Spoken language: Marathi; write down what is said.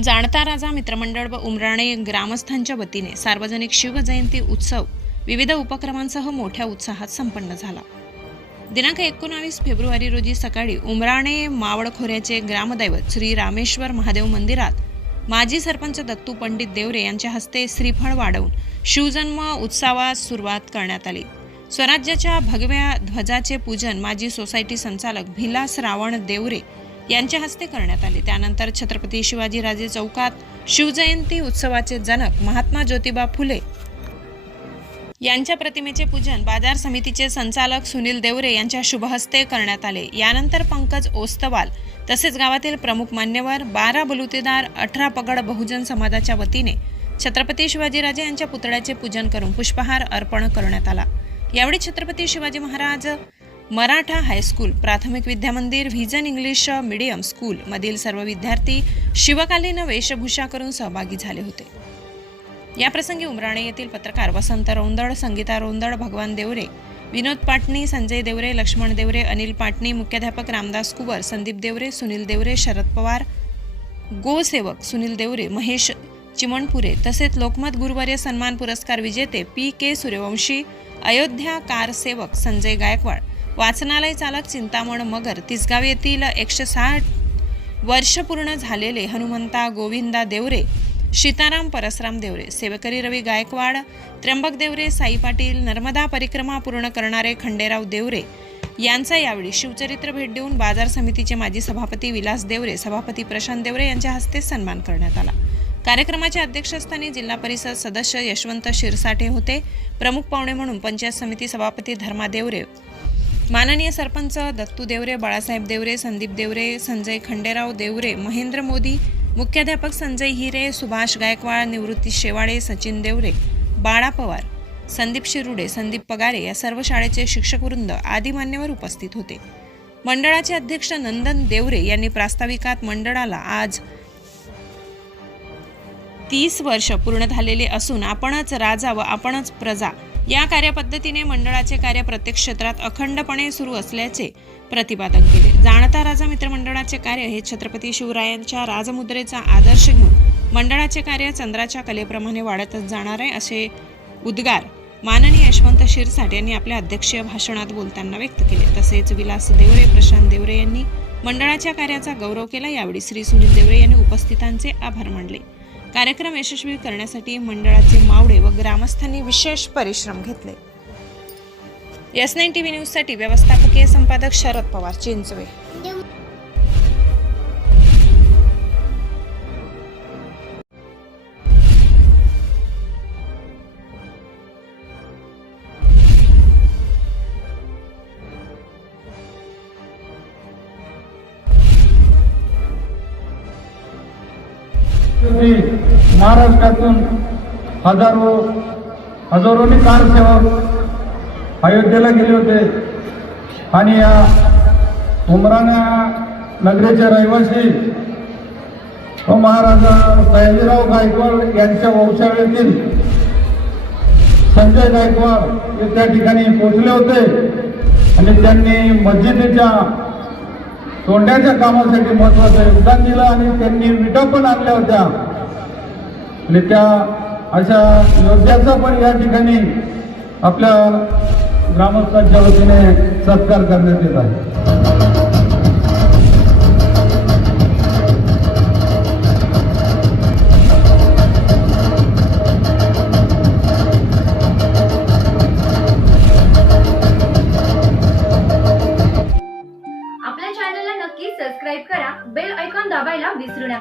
जाणता राजा मित्रमंडळ व उमराणे ग्रामस्थांच्या वतीने सार्वजनिक शिवजयंती उत्सव विविध उपक्रमांसह मोठ्या उत्साहात संपन्न झाला. दिनांक एकोणावीस फेब्रुवारी रोजी सकाळी उमराणे मावळखोऱ्याचे ग्रामदैवत श्री रामेश्वर महादेव मंदिरात माजी सरपंच दत्तू पंडित देवरे यांच्या हस्ते श्रीफळ वाढवून शिवजन्म उत्सवास सुरुवात करण्यात आली. स्वराज्याच्या भगव्या ध्वजाचे पूजन माजी सोसायटी संचालक भिलास रावण देवरे यांच्या हस्ते करण्यात आले. त्यानंतर छत्रपती शिवाजीराजे चौकात शिवजयंती उत्सवाचे जनक महात्मा ज्योतिबा फुले यांच्या प्रतिमेचे पूजन बाजार समितीचे संचालक सुनील देवरे यांच्या शुभहस्ते करण्यात आले. यानंतर पंकज ओस्तवाल तसेच गावातील प्रमुख मान्यवर बारा बलुतेदार अठरा पगड बहुजन समाजाच्या वतीने छत्रपती शिवाजीराजे यांच्या पुतळ्याचे पूजन करून पुष्पहार अर्पण करण्यात आला. यावेळी छत्रपती शिवाजी महाराज मराठा हायस्कूल प्राथमिक विद्यामंदिर व्हिजन इंग्लिश मिडियम स्कूल मधील सर्व विद्यार्थी शिवकालीन वेशभूषा करून सहभागी झाले होते. याप्रसंगी उमराणे येथील पत्रकार वसंत रोंदळ संगीता रोंदळ भगवान देवरे विनोद पाटणी संजय देवरे लक्ष्मण देवरे अनिल पाटणी मुख्याध्यापक रामदास कुवर संदीप देवरे सुनील देवरे शरद पवार गोसेवक सुनील देवरे महेश चिमणपुरे तसेच लोकमत गुरुवर्य सन्मान पुरस्कार विजेते पी के सूर्यवंशी अयोध्या कार सेवक संजय गायकवाड वाचनालय चालक चिंतामण मगर तिसगाव येथील एकशे साठ वर्ष पूर्ण झालेले हनुमंता गोविंदा देवरे सीताराम परसराम देवरे सेवकरी रवी गायकवाड त्र्यंबक देवरे साई पाटील नर्मदा परिक्रमा पूर्ण करणारे खंडेराव देवरे यांचा यावेळी शिवचरित्र भेट देऊन बाजार समितीचे माजी सभापती विलास देवरे सभापती प्रशांत देवरे यांच्या हस्ते सन्मान करण्यात आला. कार्यक्रमाच्या अध्यक्षस्थानी जिल्हा परिषद सदस्य यशवंत शिरसाठे होते. प्रमुख पाहुणे म्हणून पंचायत समिती सभापती धर्मा देवरे माननीय सरपंच दत्तू देवरे बाळासाहेब देवरे संदीप देवरे संजय खंडेराव देवरे महेंद्र मोदी मुख्याध्यापक संजय हिरे सुभाष गायकवाड निवृत्ती शेवाळे सचिन देवरे बाळा पवार संदीप शिरुडे संदीप पगारे या सर्व शाळेचे शिक्षकवृंद आदी मान्यवर उपस्थित होते. मंडळाचे अध्यक्ष नंदन देवरे यांनी प्रास्ताविकात मंडळाला आज तीस वर्ष पूर्ण झालेले असून आपणच राजा व आपणच प्रजा या कार्यपद्धतीने मंडळाचे कार्य प्रत्येक क्षेत्रात अखंडपणे सुरू असल्याचे प्रतिपादन केले. जाणता राजा मित्रमंडळाचे कार्य हे छत्रपती शिवरायांच्या राजमुद्रेचा आदर्श घेऊन मंडळाचे कार्य चंद्राच्या कलेप्रमाणे वाढतच जाणार आहे असे उद्गार माननीय यशवंत शिरसाट यांनी आपल्या अध्यक्षीय भाषणात बोलताना व्यक्त केले. तसेच विलास देवरे प्रशांत देवरे यांनी मंडळाच्या कार्याचा गौरव केला. यावेळी श्री सुनील देवरे यांनी उपस्थितांचे आभार मानले. कार्यक्रम यशस्वी करण्यासाठी मंडळाचे मावळे व ग्रामस्थांनी विशेष परिश्रम घेतले. एस नाईन टी व्ही न्यूजसाठी व्यवस्थापकीय संपादक शरद पवार चिंचवे. महाराष्ट्रातून हजारो हजारोनी कारसेवक अयोध्येला गेले होते. आणि या उमराणा नगरीचे रहिवासी व महाराजा सयाजीराव गायकवाड यांच्या वंशावळीतील संजय गायकवाड हे त्या ठिकाणी पोचले होते. आणि त्यांनी मस्जिदीच्या तोंड्याच्या कामासाठी महत्वाचं योगदान दिलं आणि त्यांनी विटा पण आणल्या होत्या. आणि त्या अशा योद्ध्याचा पण या ठिकाणी आपल्या ग्रामस्थांच्या वतीने सत्कार करण्यात येत आहे. आपल्या चॅनलला